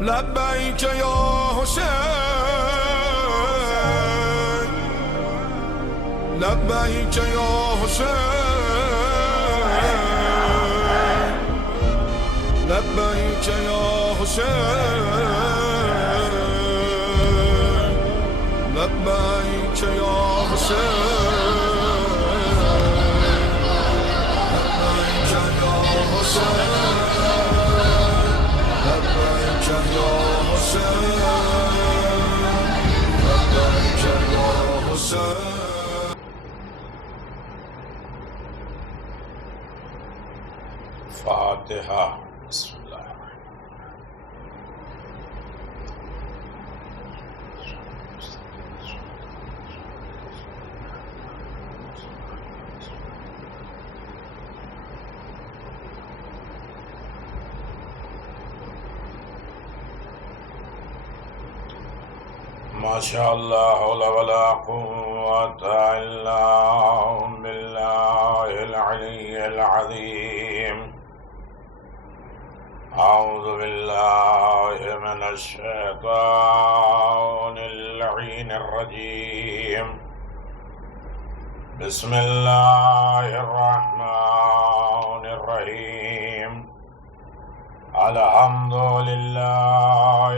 لبیک یا حسین لبیک یا حسین لبیک یا حسین لبیک یا فاتحہ. بسم اللہ ما شاء اللہ حول ولا قوة الا باللہ العلی العظیم. اعوذ باللہ من الشیطان اللعین الرجیم. بسم اللہ الرحمن الرحیم. الحمد للہ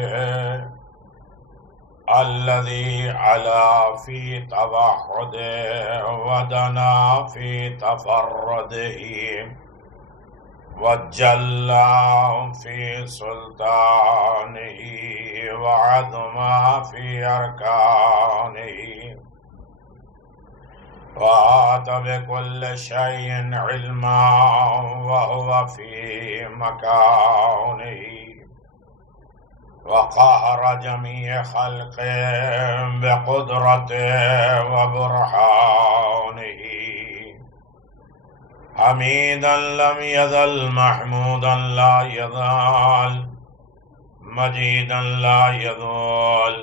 الذي علا في توحده ودنا في تفرده وجل في سلطانه وعظم في أركانه وأحاط بكل شيء علما وهو في مكانه وقهر جميع خلقه بقدرته وبرهانه حميدا لم يزل محمودا لا يزال مجيدا لا يزال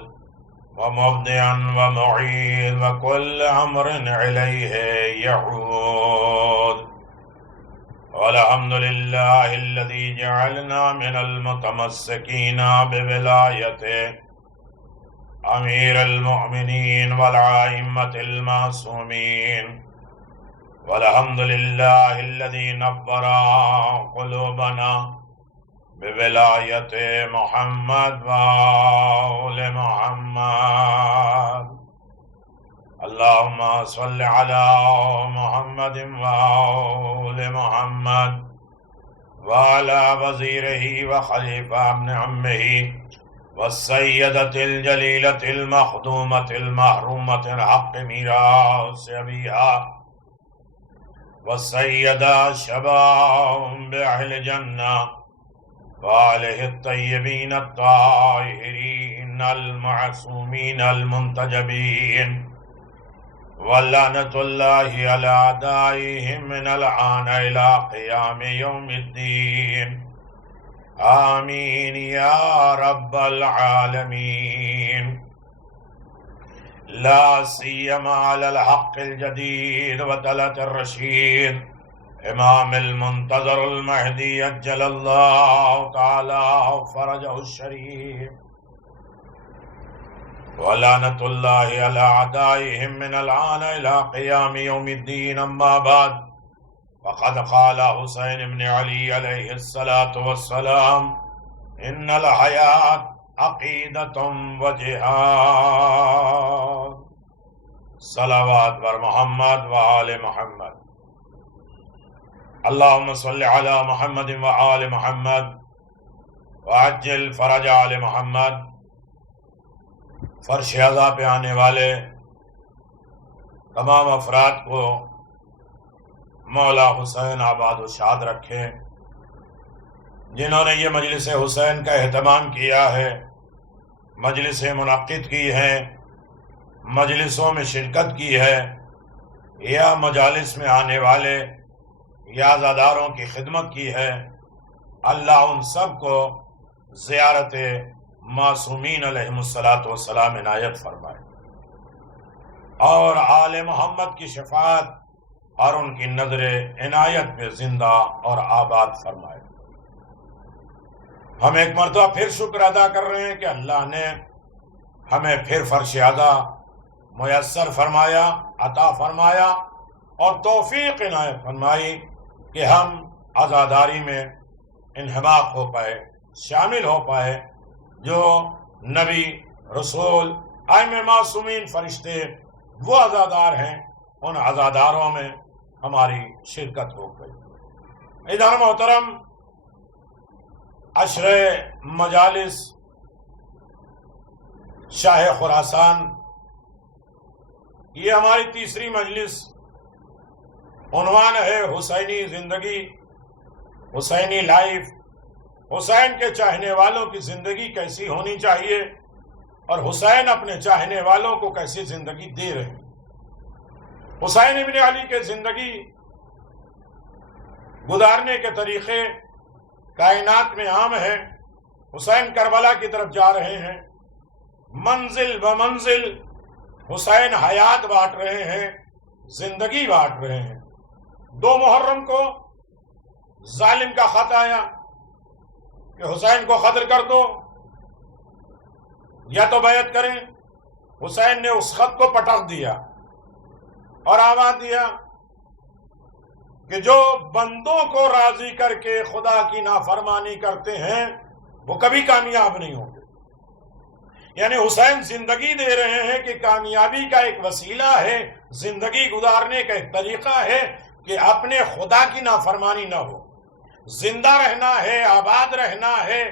ومبدعا ومعيد وكل أمر إليه يعود. والحمد لله الذي جعلنا من المتمسكين بولايته أمير المؤمنين والأئمة المعصومين. والحمد لله الذي نبر قلوبنا بولاية محمد وآل محمد. اللهم صل على محمد وآل محمد وعلى وزيره وخليفة ابن عمه والسيدة الجليلة المخدومة المحرومة الحق ميراث أبيها والسيدة شباب أهل الجنة وآله الطيبين الطاهرين المعصومين المنتجبين. ولعنة الله على أعدائهم من الآن إلى قيام يوم الدين. آمين يا رب العالمين. لا سيما على الحق الجديد وطلعة الرشيد إمام المنتظر المهدي أجل الله تعالى فرجه الشريف. ولعنة الله على أعدائهم من الآن إلى قيام يوم الدين. أما بعد فقد قال حسين بن علي عليه الصلاة والسلام إن الحياة عقيدة وجهاد. صلوات بر محمد وآل محمد. اللهم صل على محمد وآل محمد وعجل فرج آل محمد. فرش عزا پہ آنے والے تمام افراد کو مولا حسین آباد و شاد رکھے. جنہوں نے یہ مجلس حسین کا اہتمام کیا ہے، مجلسیں منعقد کی ہیں، مجلسوں میں شرکت کی ہے، یا مجالس میں آنے والے یا عزاداروں کی خدمت کی ہے، اللہ ان سب کو زیارت معصومین علیہم الصلاۃ والسلام عنایت فرمائے اور آل محمد کی شفاعت اور ان کی نظر عنایت پہ زندہ اور آباد فرمائے. ہم ایک مرتبہ پھر شکر ادا کر رہے ہیں کہ اللہ نے ہمیں پھر فرش اعلیٰ میسر فرمایا، عطا فرمایا اور توفیق عنایت فرمائی کہ ہم عزاداری میں انہماق ہو پائے، شامل ہو پائے۔ جو نبی، رسول، ائمہ معصومین، فرشتے وہ عزادار ہیں، ان عزاداروں میں ہماری شرکت ہو گئی۔ ادھر محترم، عشر مجالس شاہ خراسان، یہ ہماری تیسری مجلس، عنوان ہے حسینی زندگی، حسینی لائف، حسین کے چاہنے والوں کی زندگی کیسی ہونی چاہیے اور حسین اپنے چاہنے والوں کو کیسی زندگی دے رہے ہیں۔ حسین ابن علی کے زندگی گزارنے کے طریقے کائنات میں عام ہیں۔ حسین کربلا کی طرف جا رہے ہیں، منزل بمنزل حسین حیات بانٹ رہے ہیں، زندگی بانٹ رہے ہیں۔ 2 محرم کو ظالم کا خط آیا کہ حسین کو قتل کر دو یا تو بیعت کریں۔ حسین نے اس خط کو پٹخ دیا اور آواز دیا کہ جو بندوں کو راضی کر کے خدا کی نافرمانی کرتے ہیں وہ کبھی کامیاب نہیں ہوں گے۔ یعنی حسین زندگی دے رہے ہیں کہ کامیابی کا ایک وسیلہ ہے، زندگی گزارنے کا ایک طریقہ ہے کہ اپنے خدا کی نافرمانی نہ ہو، زندہ رہنا ہے، آباد رہنا ہے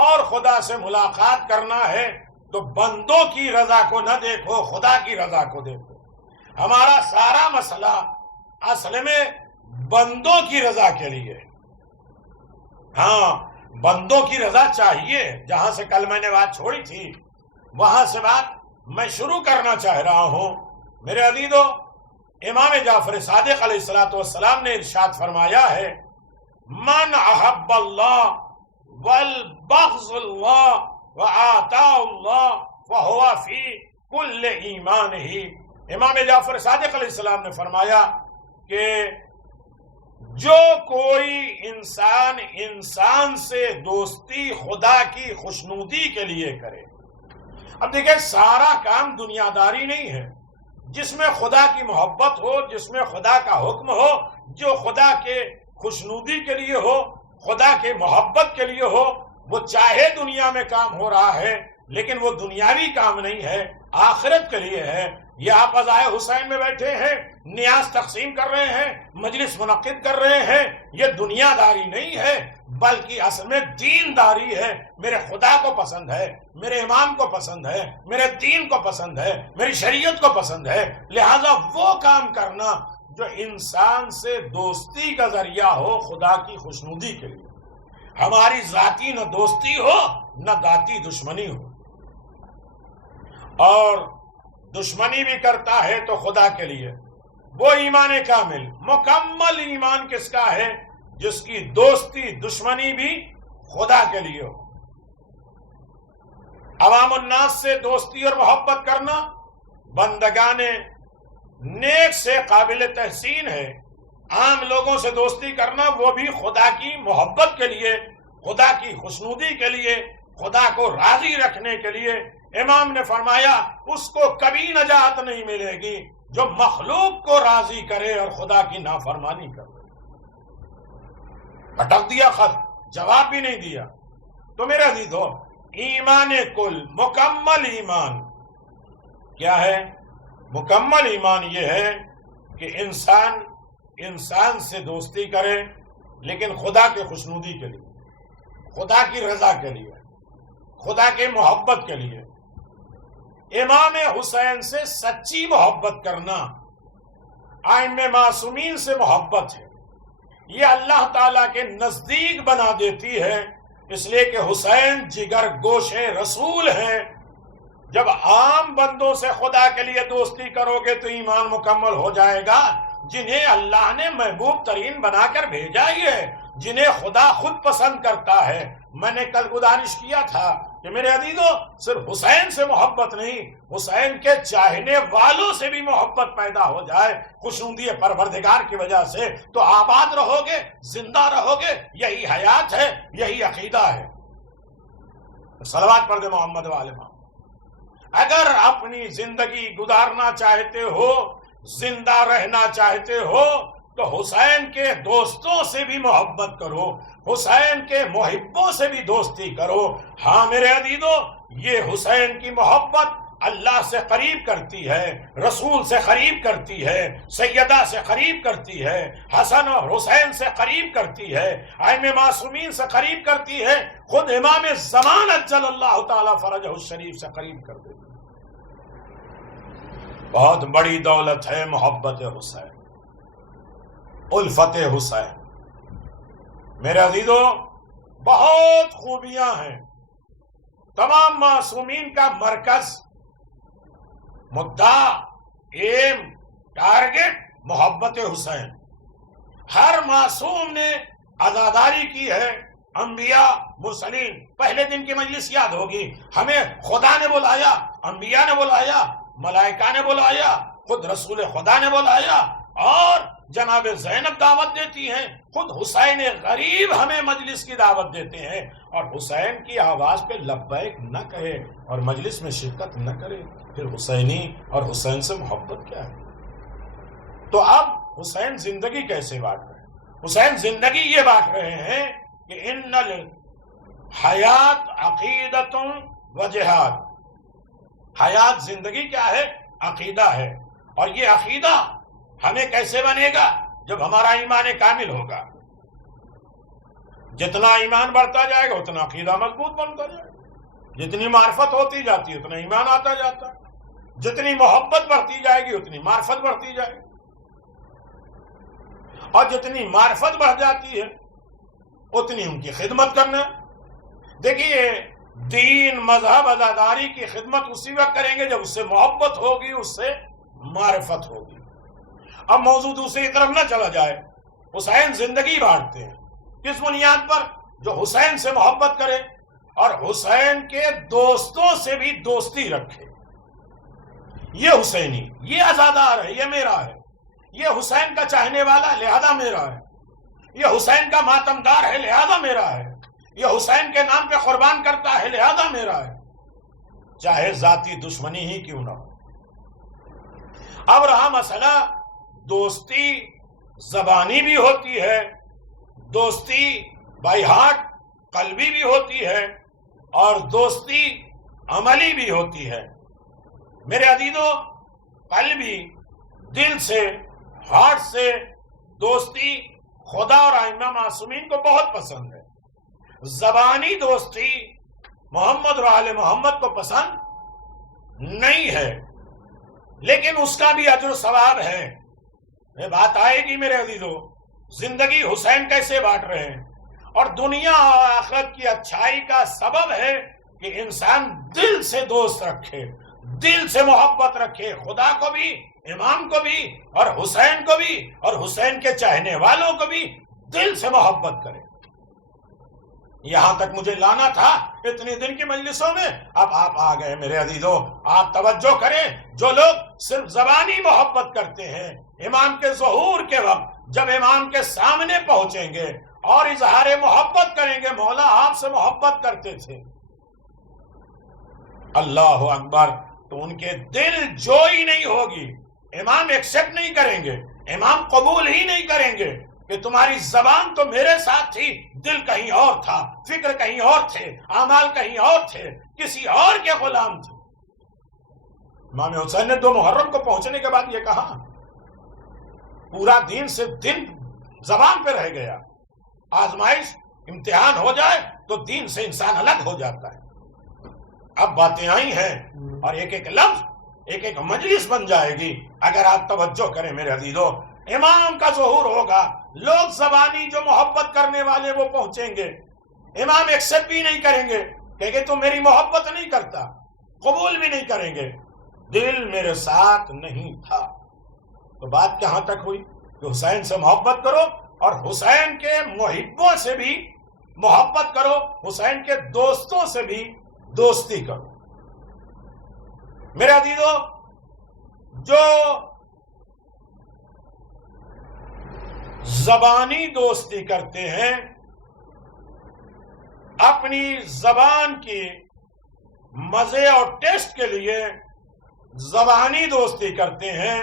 اور خدا سے ملاقات کرنا ہے تو بندوں کی رضا کو نہ دیکھو، خدا کی رضا کو دیکھو۔ ہمارا سارا مسئلہ اصل میں بندوں کی رضا کے لیے، ہاں بندوں کی رضا چاہیے۔ جہاں سے کل میں نے بات چھوڑی تھی وہاں سے بات میں شروع کرنا چاہ رہا ہوں۔ میرے عزیزو، امام جعفر صادق علیہ السلام نے ارشاد فرمایا ہے، من احب اللہ والبغض اللہ وآتاء اللہ فہو فی کل ایمان ہی۔ امام جعفر صادق علیہ السلام نے فرمایا کہ جو کوئی انسان سے دوستی خدا کی خوشنودی کے لیے کرے۔ اب دیکھیں، سارا کام دنیا داری نہیں ہے۔ جس میں خدا کی محبت ہو، جس میں خدا کا حکم ہو، جو خدا کے خوشنودی کے لیے ہو، خدا کے محبت کے لیے ہو، وہ چاہے دنیا میں کام ہو رہا ہے لیکن وہ دنیاوی کام نہیں ہے، آخرت کے لیے ہے۔ یہ آپ عزائے حسین میں بیٹھے ہیں، نیاز تقسیم کر رہے ہیں، مجلس منعقد کر رہے ہیں، یہ دنیا داری نہیں ہے بلکہ اصل میں دین داری ہے۔ میرے خدا کو پسند ہے، میرے امام کو پسند ہے، میرے دین کو پسند ہے، میری شریعت کو پسند ہے، لہذا وہ کام کرنا جو انسان سے دوستی کا ذریعہ ہو خدا کی خوشنودی کے لیے۔ ہماری ذاتی نہ دوستی ہو نہ ذاتی دشمنی ہو، اور دشمنی بھی کرتا ہے تو خدا کے لیے۔ وہ ایمان کامل، مکمل ایمان کس کا ہے؟ جس کی دوستی دشمنی بھی خدا کے لیے ہو۔ عوام الناس سے دوستی اور محبت کرنا بندگان نیک سے قابل تحسین ہے۔ عام لوگوں سے دوستی کرنا وہ بھی خدا کی محبت کے لیے، خدا کی خوشنودی کے لیے، خدا کو راضی رکھنے کے لیے۔ امام نے فرمایا اس کو کبھی نجات نہیں ملے گی جو مخلوق کو راضی کرے اور خدا کی نافرمانی کرے۔ پٹک دیا خط، جواب بھی نہیں دیا۔ تو میرے عزیزو، ایمان کل، مکمل ایمان کیا ہے؟ مکمل ایمان یہ ہے کہ انسان سے دوستی کرے لیکن خدا کے خوشنودی کے لیے، خدا کی رضا کے لیے، خدا کے محبت کے لیے۔ امام حسین سے سچی محبت کرنا ائمہ معصومین سے محبت ہے، یہ اللہ تعالیٰ کے نزدیک بنا دیتی ہے، اس لیے کہ حسین جگر گوش رسول ہیں۔ جب عام بندوں سے خدا کے لیے دوستی کرو گے تو ایمان مکمل ہو جائے گا۔ جنہیں اللہ نے محبوب ترین بنا کر بھیجا ہے، جنہیں خدا خود پسند کرتا ہے۔ میں نے کل گزارش کیا تھا کہ میرے عزیزو، صرف حسین سے محبت نہیں، حسین کے چاہنے والوں سے بھی محبت پیدا ہو جائے خوشنودی پروردگار کی وجہ سے، تو آباد رہو گے، زندہ رہو گے۔ یہی حیات ہے، یہی عقیدہ ہے۔ صلوات پڑھ دے محمد والے محمد۔ اگر اپنی زندگی گزارنا چاہتے ہو، زندہ رہنا چاہتے ہو، تو حسین کے دوستوں سے بھی محبت کرو، حسین کے محبوں سے بھی دوستی کرو۔ ہاں میرے عزیزو، یہ حسین کی محبت اللہ سے قریب کرتی ہے، رسول سے قریب کرتی ہے، سیدہ سے قریب کرتی ہے، حسن اور حسین سے قریب کرتی ہے، ائمہ معصومین سے قریب کرتی ہے، خود امام زمان اجل اللہ تعالی فرجہ الشریف سے قریب کر دیتی ہے۔ بہت بڑی دولت ہے محبت حسین، الفت حسین۔ میرے عزیزو، بہت خوبیاں ہیں۔ تمام معصومین کا مرکز، مدعا، ایم، ٹارگٹ محبت حسین۔ ہر معصوم نے عزاداری کی ہے، انبیاء، مرسلین۔ پہلے دن کی مجلس یاد ہوگی، ہمیں خدا نے بلایا، انبیاء نے بلایا، ملائکہ نے بلایا، خود رسول خدا نے بلایا، اور جناب زینب دعوت دیتی ہیں، خود حسین غریب ہمیں مجلس کی دعوت دیتے ہیں، اور حسین کی آواز پہ لبیک نہ کہے اور مجلس میں شرکت نہ کرے، پھر حسینی اور حسین سے محبت کیا ہے؟ تو اب حسین زندگی کیسے بانٹ رہے ہیں؟ حسین زندگی یہ بانٹ رہے ہیں کہ ان الحیات عقیدۃ و جہاد۔ حیات زندگی کیا ہے؟ عقیدہ ہے، اور یہ عقیدہ ہمیں کیسے بنے گا؟ جب ہمارا ایمان کامل ہوگا۔ جتنا ایمان بڑھتا جائے گا اتنا عقیدہ مضبوط بنتا جائے گا، جتنی معرفت ہوتی جاتی ہے اتنا ایمان آتا جاتا ہے، جتنی محبت بڑھتی جائے گی اتنی معرفت بڑھتی جائے گی، اور جتنی معرفت بڑھ جاتی ہے اتنی ان کی خدمت کرنا۔ دیکھیے، دین، مذہب، عزاداری کی خدمت اسی وقت کریں گے جب اس سے محبت ہوگی، اس سے معرفت ہوگی۔ اب موضوع دوسری طرف نہ چلا جائے۔ حسین زندگی بانٹتے ہیں کس بنیاد پر؟ جو حسین سے محبت کرے اور حسین کے دوستوں سے بھی دوستی رکھے۔ یہ حسینی، یہ عزادار ہے، یہ میرا ہے، یہ حسین کا چاہنے والا لہذا میرا ہے، یہ حسین کا ماتمدار ہے لہذا میرا ہے، یہ حسین کے نام پہ قربان کرتا ہے لہذا میرا ہے، چاہے ذاتی دشمنی ہی کیوں نہ ہو۔ اب رہا مسئلہ، دوستی زبانی بھی ہوتی ہے، دوستی بائی ہارٹ قلبی بھی ہوتی ہے، اور دوستی عملی بھی ہوتی ہے۔ میرے عزیزو، قلبی، دل سے، ہارٹ سے دوستی خدا اور ائمہ معصومین کو بہت پسند ہے۔ زبانی دوستی محمد اور آل محمد کو پسند نہیں ہے، لیکن اس کا بھی اجر و ثواب ہے۔ یہ بات آئے گی میرے عزیزو، زندگی حسین کیسے بانٹ رہے ہیں، اور دنیا اور آخرت کی اچھائی کا سبب ہے کہ انسان دل سے دوست رکھے، دل سے محبت رکھے، خدا کو بھی، امام کو بھی، اور حسین کو بھی، اور حسین کے چاہنے والوں کو بھی دل سے محبت کرے۔ یہاں تک مجھے لانا تھا اتنی دن کی مجلسوں میں، اب آپ آ گئے میرے عزیزو۔ آپ توجہ کریں، جو لوگ صرف زبانی محبت کرتے ہیں، امام کے ظہور کے وقت جب امام کے سامنے پہنچیں گے اور اظہار محبت کریں گے، مولا آپ سے محبت کرتے تھے، اللہ اکبر، تو ان کے دل جوئی نہیں ہوگی، امام ایکسپٹ نہیں کریں گے، امام قبول ہی نہیں کریں گے کہ تمہاری زبان تو میرے ساتھ تھی، دل کہیں اور تھا، فکر کہیں اور تھے، اعمال کہیں اور تھے، کسی اور کے غلام تھے۔ امام حسین نے 2 محرم کو پہنچنے کے بعد یہ کہا، پورا دین سے دن زبان پہ رہ گیا، آزمائش، امتحان ہو جائے تو دین سے انسان الگ ہو جاتا ہے۔ اب باتیں آئی ہیں اور ایک ایک لفظ، ایک ایک مجلس بن جائے گی اگر آپ توجہ کریں میرے عزیزو۔ امام کا ظہور ہوگا، لوگ زبانی جو محبت کرنے والے وہ پہنچیں گے، امام ایکسپٹ بھی نہیں کریں گے کہ تم میری محبت نہیں کرتا، قبول بھی نہیں کریں گے، دل میرے ساتھ نہیں تھا۔ تو بات کہاں تک ہوئی کہ حسین سے محبت کرو اور حسین کے محبوں سے بھی محبت کرو، حسین کے دوستوں سے بھی دوستی کرو۔ میرے عزیزو، جو زبانی دوستی کرتے ہیں، اپنی زبان کی مزے اور ٹیسٹ کے لیے زبانی دوستی کرتے ہیں،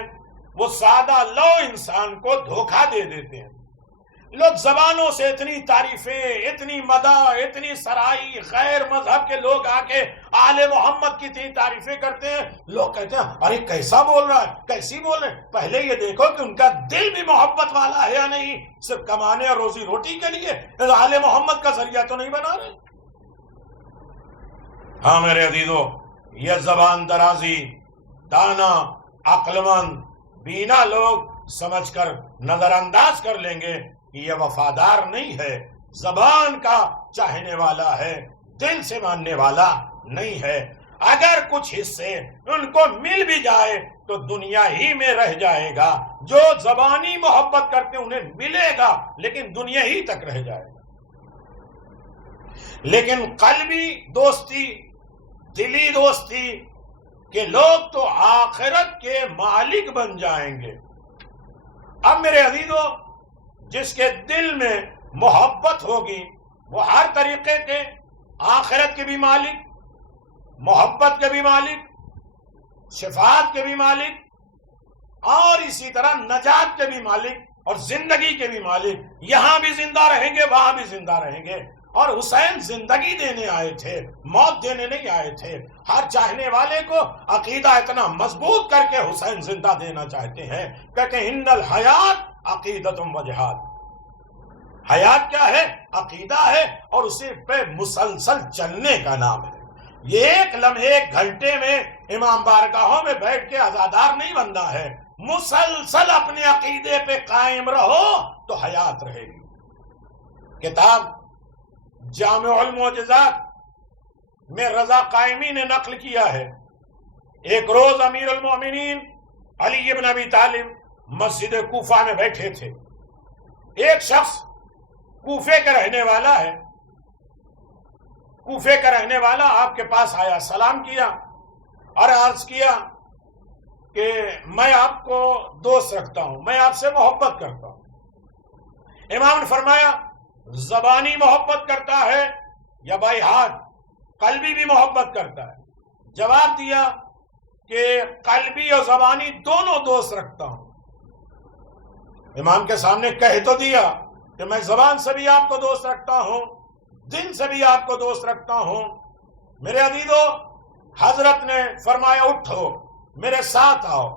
وہ سادہ لو انسان کو دھوکہ دے دیتے ہیں۔ لوگ زبانوں سے اتنی تعریفیں، اتنی مدح، اتنی سرائی، غیر مذہب کے لوگ آ کے آل محمد کی اتنی تعریفیں کرتے ہیں، لوگ کہتے ہیں ارے کیسا بول رہا ہے، کیسی بول رہے ہیں۔ پہلے یہ دیکھو کہ ان کا دل بھی محبت والا ہے یا نہیں، صرف کمانے اور روزی روٹی کے لیے آل محمد کا ذریعہ تو نہیں بنا رہے۔ ہاں میرے عزیزو، یہ زبان درازی دانا، عقل مند، بینا لوگ سمجھ کر نظر انداز کر لیں گے کہ یہ وفادار نہیں ہے، زبان کا چاہنے والا ہے، دل سے ماننے والا نہیں ہے۔ اگر کچھ حصے ان کو مل بھی جائے تو دنیا ہی میں رہ جائے گا۔ جو زبانی محبت کرتے انہیں ملے گا لیکن دنیا ہی تک رہ جائے گا۔ لیکن قلبی دوستی، دلی دوستی کہ لوگ تو آخرت کے مالک بن جائیں گے۔ اب میرے عزیزو، جس کے دل میں محبت ہوگی وہ ہر طریقے کے آخرت کے بھی مالک، محبت کے بھی مالک، شفاعت کے بھی مالک، اور اسی طرح نجات کے بھی مالک اور زندگی کے بھی مالک۔ یہاں بھی زندہ رہیں گے، وہاں بھی زندہ رہیں گے۔ اور حسین زندگی دینے آئے تھے، موت دینے نہیں آئے تھے۔ ہر چاہنے والے کو عقیدہ اتنا مضبوط کر کے حسین زندہ دینا چاہتے ہیں، کہتے ہیں ان الحیات عقیدۃ و جہاد۔ حیات کیا ہے؟ عقیدہ ہے، اور اسی پہ مسلسل چلنے کا نام ہے۔ یہ ایک لمحے، ایک گھنٹے میں امام بارگاہوں میں بیٹھ کے عزادار نہیں بننا ہے، مسلسل اپنے عقیدے پہ قائم رہو تو حیات رہے گی۔ کتاب جامع المعجزات میں رضا قائمی نے نقل کیا ہے، ایک روز امیر المومنین علی بن ابی طالب مسجد کوفہ میں بیٹھے تھے۔ ایک شخص کوفے کا رہنے والا ہے، کوفے کا رہنے والا آپ کے پاس آیا، سلام کیا اور عرض کیا کہ میں آپ کو دوست رکھتا ہوں، میں آپ سے محبت کرتا ہوں۔ امام نے فرمایا زبانی محبت کرتا ہے یا بائی ہاتھ قلبی بھی محبت کرتا ہے؟ جواب دیا کہ قلبی اور زبانی دونوں دوست رکھتا ہوں۔ امام کے سامنے کہہ تو دیا کہ میں زبان سے بھی آپ کو دوست رکھتا ہوں، دل سے بھی آپ کو دوست رکھتا ہوں۔ میرے عزیزو، حضرت نے فرمایا اٹھو میرے ساتھ آؤ۔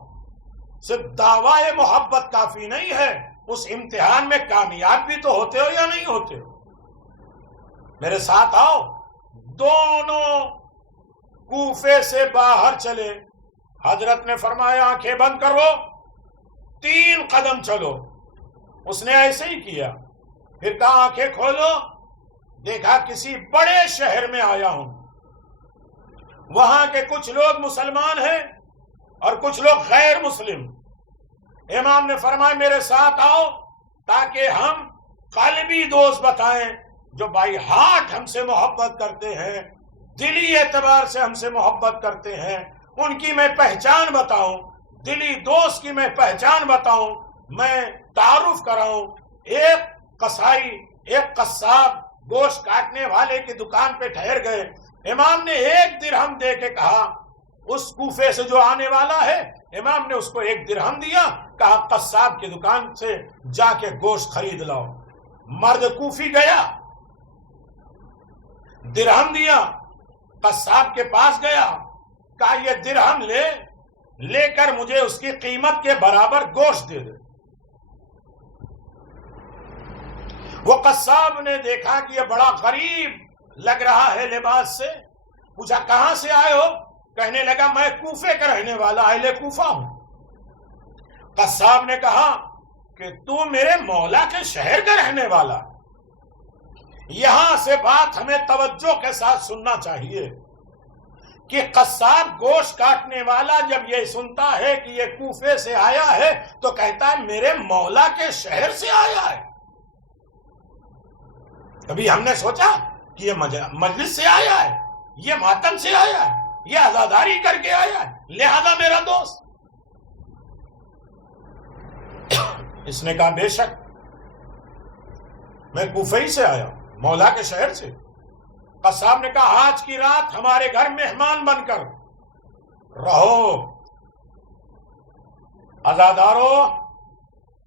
صرف دعوی محبت کافی نہیں ہے، اس امتحان میں کامیاب بھی تو ہوتے ہو یا نہیں ہوتے ہو؟ میرے ساتھ آؤ۔ دونوں کوفے سے باہر چلے۔ حضرت نے فرمایا آنکھیں بند کرو، 3 قدم چلو۔ اس نے ایسے ہی کیا، پھر کہا آنکھیں کھولو۔ دیکھا کسی بڑے شہر میں آیا ہوں، وہاں کے کچھ لوگ مسلمان ہیں اور کچھ لوگ غیر مسلم۔ امام نے فرمایا میرے ساتھ آؤ تاکہ ہم قلبی دوست بتائیں، جو بائی ہارٹ ہم سے محبت کرتے ہیں، دلی اعتبار سے ہم سے محبت کرتے ہیں، ان کی میں پہچان بتاؤں، دلی دوست کی میں پہچان بتاؤں، میں تعارف کراؤں۔ ایک قصائی، ایک قصاب گوشت کاٹنے والے کی دکان پہ ٹھہر گئے۔ امام نے 1 درہم دے کے کہا اس کوفے سے جو آنے والا ہے، امام نے اس کو 1 درہم دیا، کہا قصاب کی دکان سے جا کے گوشت خرید لاؤ۔ مرد کوفی گیا، درہم دیا، قصاب کے پاس گیا، کہا یہ درہم لے کر مجھے اس کی قیمت کے برابر گوشت دے دے۔ وہ قصاب نے دیکھا کہ یہ بڑا غریب لگ رہا ہے لباس سے، پوچھا کہاں سے آئے ہو؟ کہنے لگا میں کوفے کا رہنے والا اہل کوفہ ہوں۔ قصاب نے کہا کہ تو میرے مولا کے شہر کا رہنے والا۔ یہاں سے بات ہمیں توجہ کے ساتھ سننا چاہیے کہ قصاب گوشت کاٹنے والا جب یہ سنتا ہے کہ یہ کوفے سے آیا ہے تو کہتا ہے میرے مولا کے شہر سے آیا ہے۔ کبھی ہم نے سوچا کہ یہ مجلس سے آیا ہے، یہ ماتم سے آیا ہے، یہ عزاداری کر کے آیا ہے، لہذا میرا دوست۔ اس نے کہا بے شک میں کوفے سے آیا ہوں، مولا کے شہر سے۔ قصاب نے کہا آج کی رات ہمارے گھر مہمان بن کر رہو۔ عزادارو،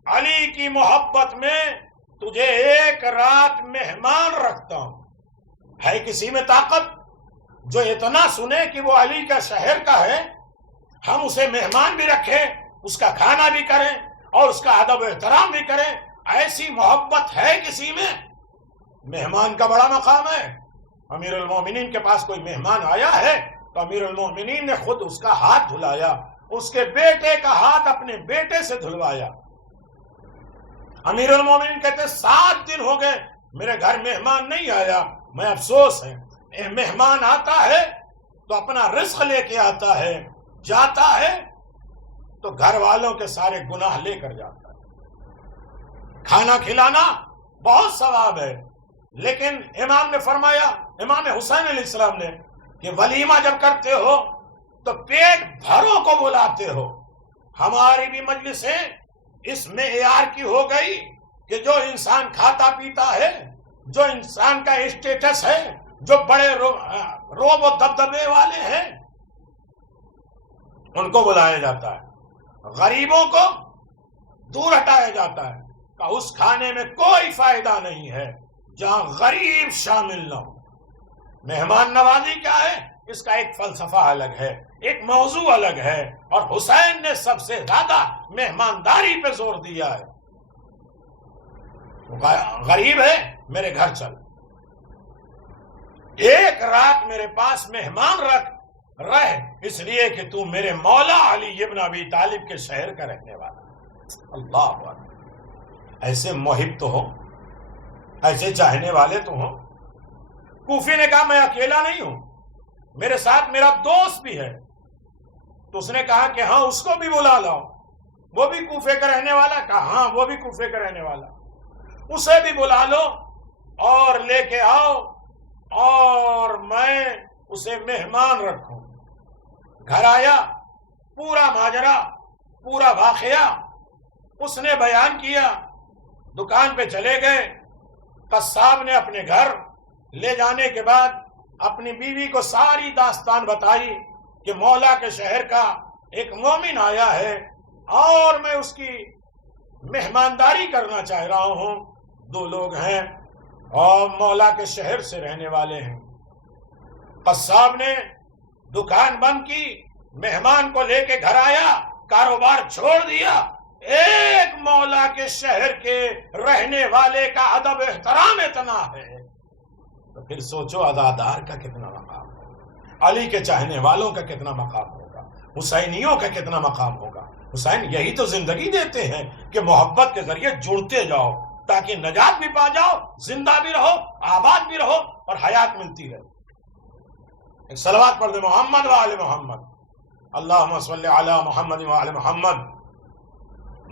علی کی محبت میں تجھے ایک رات مہمان رکھتا ہوں۔ ہے کسی میں طاقت جو اتنا سنے کہ وہ علی کا شہر کا ہے، ہم اسے مہمان بھی رکھیں، اس کا کھانا بھی کریں اور اس کا ادب و احترام بھی کریں؟ ایسی محبت ہے کسی میں؟ مہمان کا بڑا مقام ہے۔ امیر المومنین کے پاس کوئی مہمان آیا ہے تو امیر المومنین نے خود اس کا ہاتھ دھلایا، اس کے بیٹے کا ہاتھ اپنے بیٹے سے دھلوایا۔ امیر المومنین کہتے 7 دن ہو گئے میرے گھر مہمان نہیں آیا، میں افسوس ہے۔ مہمان آتا ہے تو اپنا رزق لے کے آتا ہے، جاتا ہے تو گھر والوں کے سارے گناہ لے کر جاتا ہے۔ کھانا کھلانا بہت ثواب ہے، لیکن امام نے فرمایا، امام حسین علیہ السلام نے، کہ ولیمہ جب کرتے ہو تو پیٹ بھروں کو بلاتے ہو۔ ہماری بھی مجلسیں اس معیار کی ہو گئی کہ جو انسان کھاتا پیتا ہے، جو انسان کا اسٹیٹس ہے، جو بڑے روب و دبدبے والے ہیں، ان کو بلایا جاتا ہے، غریبوں کو دور ہٹایا جاتا ہے کہ اس کھانے میں کوئی فائدہ نہیں ہے جہاں غریب شامل نہ ہو۔ مہمان نوازی کیا ہے؟ اس کا ایک فلسفہ الگ ہے، ایک موضوع الگ ہے، اور حسین نے سب سے زیادہ مہمانداری پہ زور دیا ہے۔ غریب ہے میرے گھر چل، ایک رات میرے پاس مہمان رہ، اس لیے کہ تو میرے مولا علی ابن ابی طالب کے شہر کا رہنے والا۔ اللہ اکبر! ایسے محب تو ہو، ایسے چاہنے والے تو ہوں۔ کوفی نے کہا میں اکیلا نہیں ہوں، میرے ساتھ میرا دوست بھی ہے۔ تو اس نے کہا کہ ہاں اس کو بھی بلا لاؤ، وہ بھی کوفے کا رہنے والا۔ کہا ہاں وہ بھی کوفے کا رہنے والا، اسے بھی بلا لو اور لے کے آؤ اور میں اسے مہمان رکھوں۔ گھر آیا، پورا ماجرا، پورا واقعہ اس نے بیان کیا۔ دکان پہ چلے گئے، قصاب نے اپنے گھر لے جانے کے بعد اپنی بیوی کو ساری داستان بتائی کہ مولا کے شہر کا ایک مومن آیا ہے اور میں اس کی مہمانداری کرنا چاہ رہا ہوں۔ 2 لوگ ہیں اور مولا کے شہر سے رہنے والے ہیں۔ قصاب نے دکان بند کی، مہمان کو لے کے گھر آیا، کاروبار چھوڑ دیا۔ ایک مولا کے شہر کے رہنے والے کا ادب احترام اتنا ہے تو پھر سوچو عزادار کا کتنا مقام ہوگا، علی کے چاہنے والوں کا کتنا مقام ہوگا، حسینیوں کا کتنا مقام ہوگا۔ حسین یہی تو زندگی دیتے ہیں کہ محبت کے ذریعے جڑتے جاؤ تاکہ نجات بھی پا جاؤ، زندہ بھی رہو، آباد بھی رہو اور حیات ملتی رہے۔ ایک صلوات پڑھ دے محمد و آل محمد، اللہم صلی علی محمد و آل محمد۔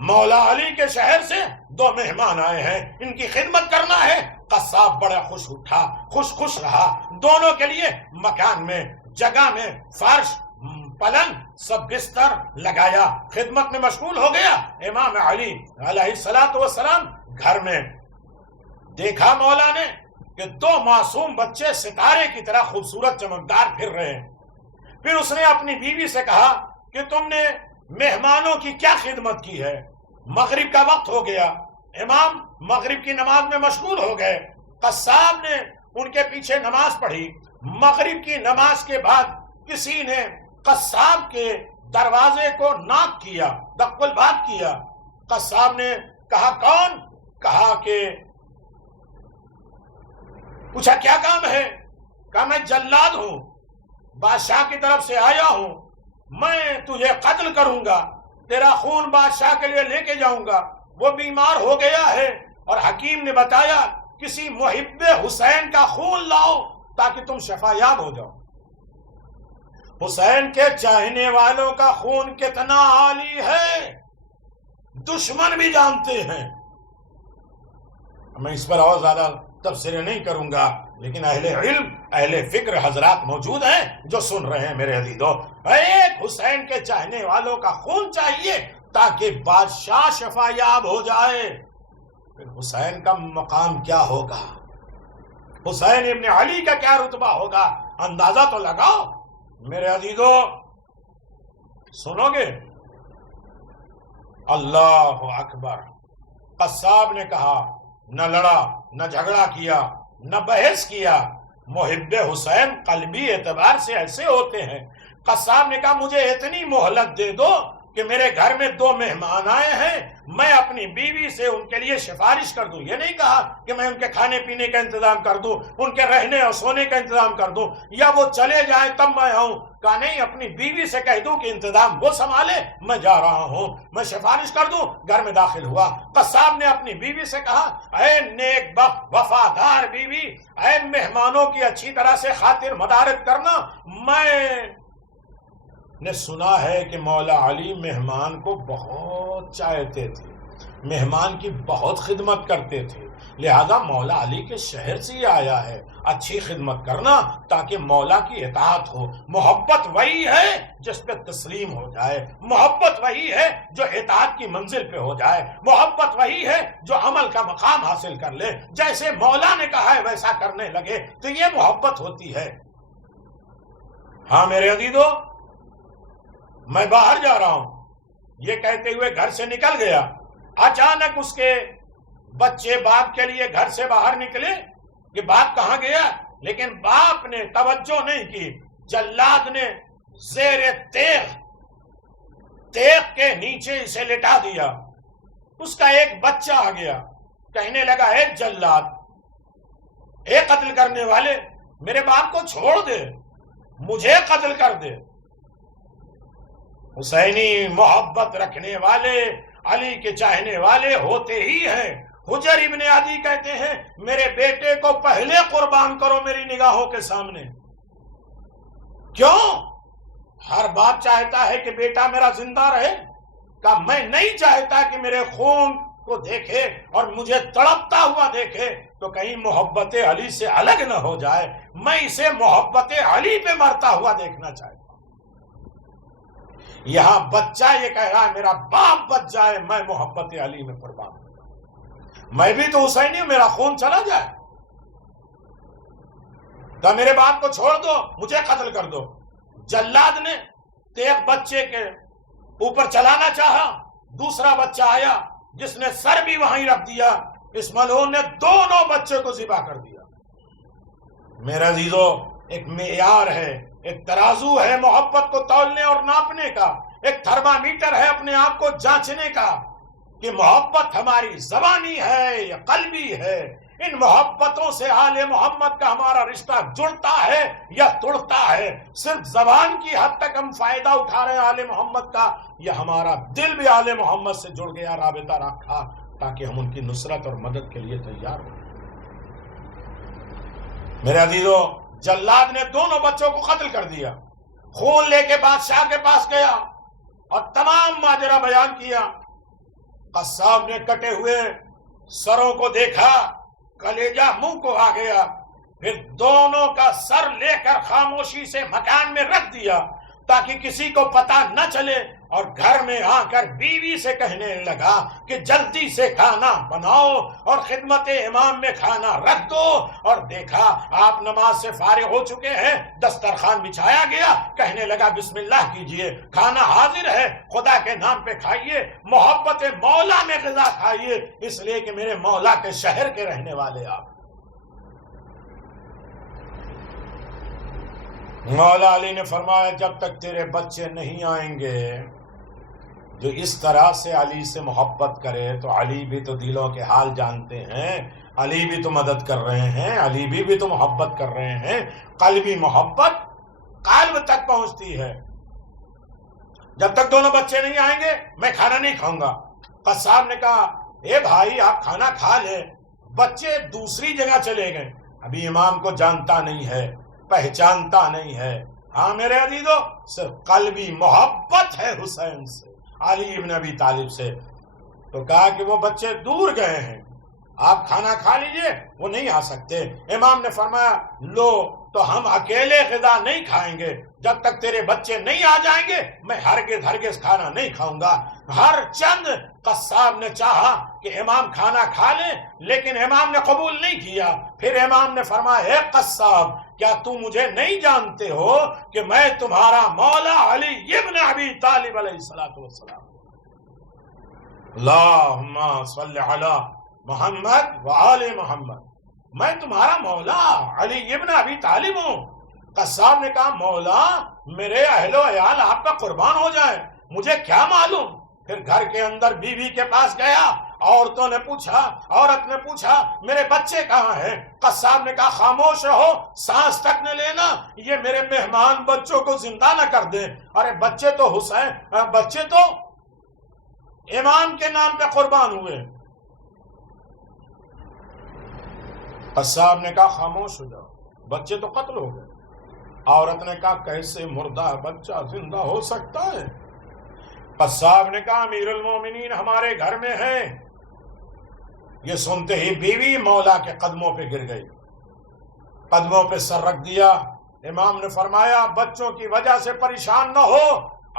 مولا علی کے شہر سے 2 مہمان آئے ہیں، ان کی خدمت کرنا ہے۔ قصاب بڑا خوش رہا، دونوں کے لیے مکان میں، جگہ میں، فرش، پلنگ، سب بستر لگایا، خدمت میں مشغول ہو گیا۔ امام علی علیہ السلام گھر میں دیکھا مولا نے کہ 2 معصوم بچے ستارے کی طرح خوبصورت چمکدار پھر رہے ہیں۔ پھر اس نے اپنی بیوی سے کہا کہ تم نے مہمانوں کی کیا خدمت کی ہے؟ مغرب کا وقت ہو گیا، امام مغرب کی نماز میں مشغول ہو گئے۔ قصاب نے ان کے پیچھے نماز پڑھی۔ مغرب کی نماز کے بعد کسی نے قصاب کے دروازے کو ناک کیا، دق الباب کیا۔ قصاب نے کہا کون؟ کہا کہ پوچھا کیا کام ہے؟ کہا میں جلاد ہوں، بادشاہ کی طرف سے آیا ہوں، میں تجھے قتل کروں گا، تیرا خون بادشاہ کے لیے لے کے جاؤں گا۔ وہ بیمار ہو گیا ہے اور حکیم نے بتایا کسی محب حسین کا خون لاؤ تاکہ تم شفا یاب ہو جاؤ۔ حسین کے چاہنے والوں کا خون کتنا عالی ہے دشمن بھی جانتے ہیں۔ میں اس پر اور زیادہ تبصرے نہیں کروں گا، لیکن اہل علم، اہل فکر حضرات موجود ہیں جو سن رہے ہیں میرے عزیزو۔ ایک حسین کے چاہنے والوں کا خون چاہیے تاکہ بادشاہ شفا یاب ہو جائے۔ پھر حسین کا مقام کیا ہوگا؟ حسین ابن علی کا کیا رتبہ ہوگا، اندازہ تو لگاؤ۔ میرے عزیزو سنو گے؟ اللہ اکبر۔ قصاب نے کہا نہ لڑا نہ جھگڑا کیا نہ بحث کیا، محب حسین قلبی اعتبار سے ایسے ہوتے ہیں۔ قصاب نے کہا مجھے اتنی مہلت دے دو کہ میرے گھر میں 2 مہمان آئے ہیں، میں اپنی بیوی سے ان کے لیے سفارش کر دوں۔ یہ نہیں کہا کہ میں ان کے کھانے پینے کا انتظام کر دوں، ان کے رہنے اور سونے کا انتظام کر دوں، یا وہ چلے جائیں تب میں آؤں۔ کہا نہیں، اپنی بیوی سے کہہ دوں کہ انتظام وہ سنبھالے، میں جا رہا ہوں، میں سفارش کر دوں۔ گھر میں داخل ہوا، قصاب نے اپنی بیوی سے کہا اے نیک بخت وفادار بیوی، اے مہمانوں کی اچھی طرح سے خاطر مدارت کرنا، میں نے سنا ہے کہ مولا علی مہمان کو بہت چاہتے تھے، مہمان کی بہت خدمت کرتے تھے، لہذا مولا علی کے شہر سے یہ آیا ہے اچھی خدمت کرنا تاکہ مولا کی اطاعت ہو۔ محبت وہی ہے جس پہ تسلیم ہو جائے، محبت وہی ہے جو اطاعت کی منزل پہ ہو جائے، محبت وہی ہے جو عمل کا مقام حاصل کر لے، جیسے مولا نے کہا ہے ویسا کرنے لگے، تو یہ محبت ہوتی ہے۔ ہاں میرے عزیزو، میں باہر جا رہا ہوں، یہ کہتے ہوئے گھر سے نکل گیا۔ اچانک اس کے بچے باپ کے لیے گھر سے باہر نکلے کہ باپ کہاں گیا، لیکن باپ نے توجہ نہیں کی۔ جلاد نے زیر تیغ کے نیچے اسے لٹا دیا۔ اس کا ایک بچہ آ گیا، کہنے لگا اے جلاد، اے قتل کرنے والے، میرے باپ کو چھوڑ دے، مجھے قتل کر دے۔ حسینی محبت رکھنے والے، علی کے چاہنے والے ہوتے ہی ہیں۔ حجر ابن عدی کہتے ہیں میرے بیٹے کو پہلے قربان کرو میری نگاہوں کے سامنے۔ کیوں؟ ہر باپ چاہتا ہے کہ بیٹا میرا زندہ رہے، کہ میں نہیں چاہتا کہ میرے خون کو دیکھے اور مجھے تڑپتا ہوا دیکھے تو کہیں محبت علی سے الگ نہ ہو جائے، میں اسے محبت علی پہ مرتا ہوا دیکھنا چاہتا ہوں۔ یہاں بچہ یہ کہہ رہا ہے میرا باپ بچ جائے، میں محبت علی میں قربان ہوں، میں بھی تو حسینی ہوں، میرا خون چلا جائے تو میرے باپ کو چھوڑ دو، مجھے قتل کر دو۔ جلاد نے تیغ بچے کے اوپر چلانا چاہا، دوسرا بچہ آیا جس نے سر بھی وہیں رکھ دیا، اس ملعون نے دونوں بچے کو ذبح کر دیا۔ میرا عزیزو، ایک معیار ہے، ایک ترازو ہے محبت کو تولنے اور ناپنے کا، ایک تھرمامیٹر ہے اپنے آپ کو جانچنے کا کہ محبت ہماری زبانی ہے یا قلبی ہے۔ ان محبتوں سے آل محمد کا ہمارا رشتہ جڑتا ہے یا توڑتا ہے؟ صرف زبان کی حد تک ہم فائدہ اٹھا رہے ہیں آل محمد کا، یا ہمارا دل بھی آل محمد سے جڑ گیا، رابطہ رکھا تاکہ ہم ان کی نصرت اور مدد کے لیے تیار ہوں؟ میرے عزیزو، جلاد نے دونوں بچوں کو قتل کر دیا، خون لے کے بادشاہ کے پاس گیا اور تمام ماجرا بیان کیا۔ قصاب نے کٹے ہوئے سروں کو دیکھا، کلیجہ منہ کو آ گیا، پھر دونوں کا سر لے کر خاموشی سے مکان میں رکھ دیا تاکہ کسی کو پتہ نہ چلے، اور گھر میں آ کر بیوی سے کہنے لگا کہ جلدی سے کھانا بناؤ اور خدمت امام میں کھانا رکھ دو۔ اور دیکھا آپ نماز سے فارغ ہو چکے ہیں، دسترخوان بچھایا گیا، کہنے لگا بسم اللہ کیجئے، کھانا حاضر ہے، خدا کے نام پہ کھائیے، محبت مولا میں غذا کھائیے، اس لیے کہ میرے مولا کے شہر کے رہنے والے آپ۔ مولا علی نے فرمایا جب تک تیرے بچے نہیں آئیں گے جو اس طرح سے علی سے محبت کرے، تو علی بھی تو دلوں کے حال جانتے ہیں، علی بھی تو مدد کر رہے ہیں، علی بھی تو محبت کر رہے ہیں۔ قلبی محبت قلب تک پہنچتی ہے۔ جب تک دونوں بچے نہیں آئیں گے میں کھانا نہیں کھاؤں گا۔ قصاب نے کہا اے بھائی آپ کھانا کھا لیں، بچے دوسری جگہ چلے گئے، ابھی امام کو جانتا نہیں ہے، پہچانتا نہیں ہے۔ ہاں میرے عزیزو، صرف قلبی محبت ہے حسین سے، علی ابن ابی طالب سے۔ تو کہا کہ وہ بچے دور گئے ہیں، آپ کھانا کھا لیجئے، وہ نہیں آ سکتے۔ امام نے فرمایا لو تو ہم اکیلے غذا نہیں کھائیں گے، جب تک تیرے بچے نہیں آ جائیں گے میں ہرگز کھانا نہیں کھاؤں گا۔ ہر چند قصاب نے چاہا کہ امام کھانا کھا لے، لیکن امام نے قبول نہیں کیا۔ پھر امام نے فرمایا، اے قصاب، کیا تم مجھے نہیں جانتے ہو کہ میں تمہارا مولا علی ابن ابی طالب علیہ السلام، اللہم صلی علی محمد وآل محمد، میں تمہارا مولا علی ابن ابی طالب ہوں۔ قصاب نے کہا، مولا میرے اہل و عیال آپ کا قربان ہو جائے، مجھے کیا معلوم۔ پھر گھر کے اندر بیوی کے پاس گیا، عورت نے پوچھا میرے بچے کہاں ہیں؟ قصاب نے کہا، خاموش رہو، سانس تک نہ لینا، یہ میرے مہمان بچوں کو زندہ نہ کر دیں۔ ارے بچے تو امام کے نام پہ قربان ہوئے۔ قصاب نے کہا، خاموش ہو جاؤ، بچے تو قتل ہو گئے۔ عورت نے کہا، کیسے مردہ بچہ زندہ ہو سکتا ہے؟ قصاب نے کہا، امیر المومنین ہمارے گھر میں ہے۔ یہ سنتے ہی بیوی مولا کے قدموں پہ گر گئی، قدموں پہ سر رکھ دیا۔ امام نے فرمایا، بچوں کی وجہ سے پریشان نہ ہو،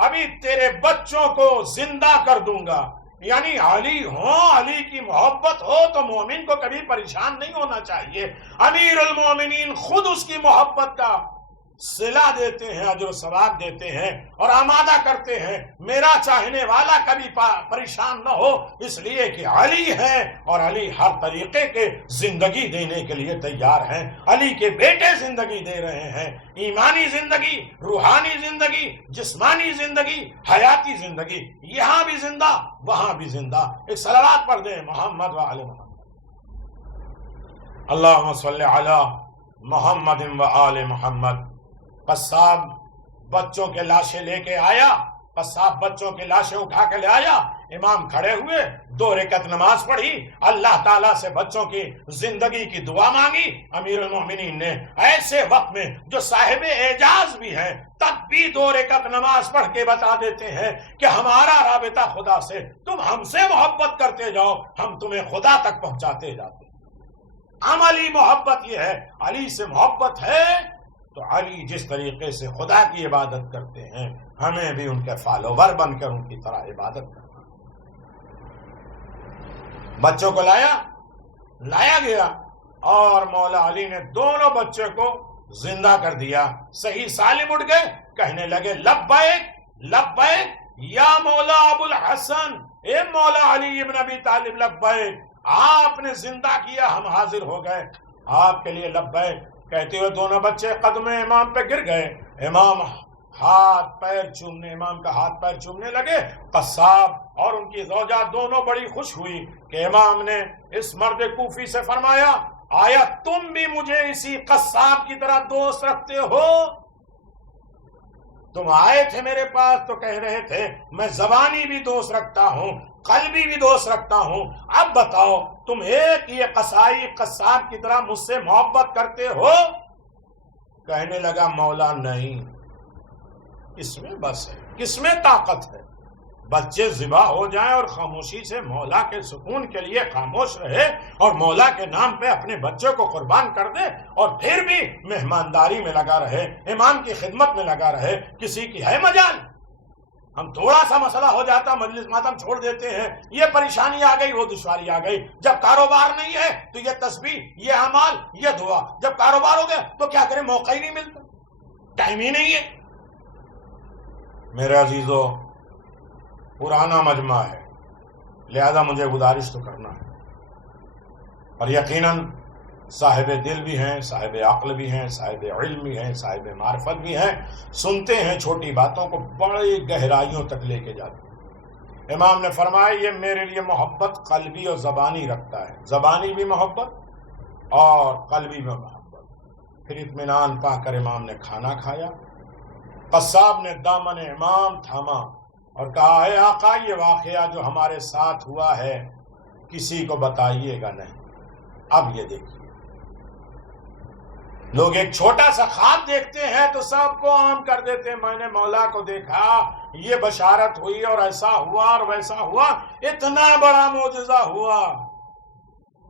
ابھی تیرے بچوں کو زندہ کر دوں گا۔ یعنی علی کی محبت ہو تو مومن کو کبھی پریشان نہیں ہونا چاہیے۔ امیر المومنین خود اس کی محبت کا صلہ دیتے ہیں، اجر و ثواب دیتے ہیں اور آمادہ کرتے ہیں، میرا چاہنے والا کبھی پریشان نہ ہو، اس لیے کہ علی ہے اور علی ہر طریقے کے زندگی دینے کے لیے تیار ہیں۔ علی کے بیٹے زندگی دے رہے ہیں، ایمانی زندگی، روحانی زندگی، جسمانی زندگی، حیاتی زندگی، یہاں بھی زندہ وہاں بھی زندہ۔ ایک صلوات پڑھ دیں، محمد و آل محمد، اللہم صلی علی محمد و آل محمد۔ قصاب بچوں کے لاشیں لے کے آیا، قصاب بچوں کے لاشیں اٹھا کے لے آیا۔ امام کھڑے ہوئے، 2 رکعت نماز پڑھی، اللہ تعالیٰ سے بچوں کی زندگی کی دعا مانگی۔ امیر المومنین نے ایسے وقت میں جو صاحب اعجاز بھی ہیں تب بھی 2 رکعت نماز پڑھ کے بتا دیتے ہیں کہ ہمارا رابطہ خدا سے، تم ہم سے محبت کرتے جاؤ، ہم تمہیں خدا تک پہنچاتے جاتے۔ عملی محبت یہ ہے، علی سے محبت ہے تو علی جس طریقے سے خدا کی عبادت کرتے ہیں ہمیں بھی ان کے فالوور بن کر ان کی طرح عبادت کرنا۔ بچوں کو لایا گیا اور مولا علی نے دونوں بچے کو زندہ کر دیا۔ صحیح سالم اٹھ گئے، کہنے لگے، لبیک لبیک یا مولا ابو الحسن، اے مولا علی ابن ابی طالب، لبیک، آپ نے زندہ کیا، ہم حاضر ہو گئے آپ کے لیے، لبیک کہتے ہوئے دونوں بچے قدم امام پہ گر گئے۔ امام امام کا ہاتھ پیر چومنے لگے۔ قصاب اور ان کی زوجہ دونوں بڑی خوش ہوئی کہ امام نے اس مرد کوفی سے فرمایا، آیا تم بھی مجھے اسی قصاب کی طرح دوست رکھتے ہو؟ تم آئے تھے میرے پاس تو کہہ رہے تھے میں زبانی بھی دوست رکھتا ہوں، قلبی بھی دوست رکھتا ہوں، اب بتاؤ تم ایک یہ قصائی قصاب کی طرح مجھ سے محبت کرتے ہو؟ کہنے لگا، مولا نہیں، اس میں بس ہے، کس میں طاقت ہے؟ بچے ذبح ہو جائیں اور خاموشی سے مولا کے سکون کے لیے خاموش رہے اور مولا کے نام پہ اپنے بچے کو قربان کر دے اور پھر بھی مہمانداری میں لگا رہے، امام کی خدمت میں لگا رہے، کسی کی ہے مجال؟ ہم تھوڑا سا مسئلہ ہو جاتا مجلس ماتم چھوڑ دیتے ہیں، یہ پریشانی آ گئی، وہ دشواری آ گئی۔ جب کاروبار نہیں ہے تو یہ تسبیح، یہ اعمال، یہ دعا، جب کاروبار ہو گیا تو کیا کریں، موقع ہی نہیں ملتا، ٹائم ہی نہیں ہے۔ میرے عزیزو، پرانا مجمع ہے، لہذا مجھے گزارش تو کرنا ہے، اور یقیناً صاحب دل بھی ہیں، صاحب عقل بھی ہیں، صاحب علم بھی ہیں، صاحب معرفت بھی ہیں، سنتے ہیں چھوٹی باتوں کو بڑی گہرائیوں تک لے کے جاتے ہیں۔ امام نے فرمایا، یہ میرے لیے محبت قلبی اور زبانی رکھتا ہے، زبانی بھی محبت اور قلبی میں محبت۔ پھر اطمینان پا کر امام نے کھانا کھایا۔ قصاب نے دامن امام تھاما اور کہا، اے آقا، یہ واقعہ جو ہمارے ساتھ ہوا ہے کسی کو بتائیے گا نہیں۔ اب یہ دیکھیے، لوگ ایک چھوٹا سا خواب دیکھتے ہیں تو سب کو عام کر دیتے ہیں، میں نے مولا کو دیکھا، یہ بشارت ہوئی اور ایسا ہوا اور ویسا ہوا، اتنا بڑا معجزہ ہوا۔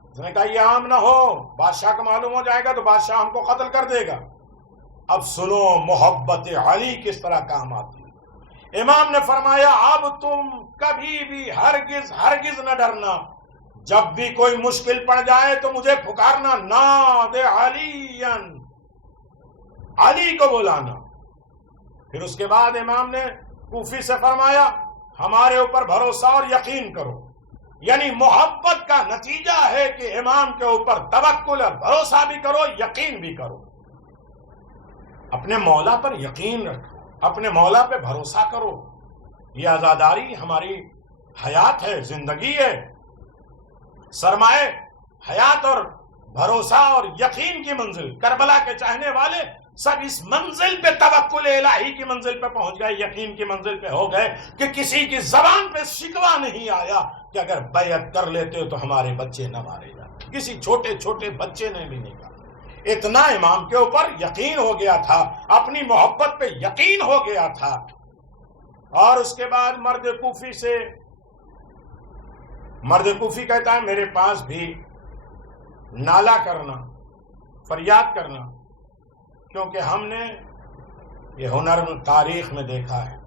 اس نے کہا یہ عام نہ ہو، بادشاہ کو معلوم ہو جائے گا تو بادشاہ ہم کو قتل کر دے گا۔ اب سنو محبت علی کس طرح کام آتی ہے۔ امام نے فرمایا اب تم کبھی بھی ہرگز نہ ڈرنا، جب بھی کوئی مشکل پڑ جائے تو مجھے پکارنا، ناد علی، علی کو بلانا۔ پھر اس کے بعد امام نے کوفی سے فرمایا ہمارے اوپر بھروسہ اور یقین کرو، یعنی محبت کا نتیجہ ہے کہ امام کے اوپر توکل اور بھروسہ بھی کرو، یقین بھی کرو۔ اپنے مولا پر یقین رکھو، اپنے مولا پہ بھروسہ کرو۔ یہ عزاداری ہماری حیات ہے، زندگی ہے۔ سرمایہ حیات اور بھروسہ اور یقین کی منزل، کربلا کے چاہنے والے سب اس منزل پہ توکل الہی کی منزل پہ پہنچ گئے، یقین کی منزل پہ ہو گئے کہ کسی کی زبان پہ شکوہ نہیں آیا کہ اگر بیعت کر لیتے تو ہمارے بچے نہ مارے جاتے۔ کسی چھوٹے چھوٹے بچے نے بھی نہیں کہا۔ اتنا امام کے اوپر یقین ہو گیا تھا، اپنی محبت پہ یقین ہو گیا تھا۔ اور اس کے بعد مرد کوفی کہتا ہے میرے پاس بھی نالا کرنا، فریاد کرنا، کیونکہ ہم نے یہ ہنر تاریخ میں دیکھا ہے۔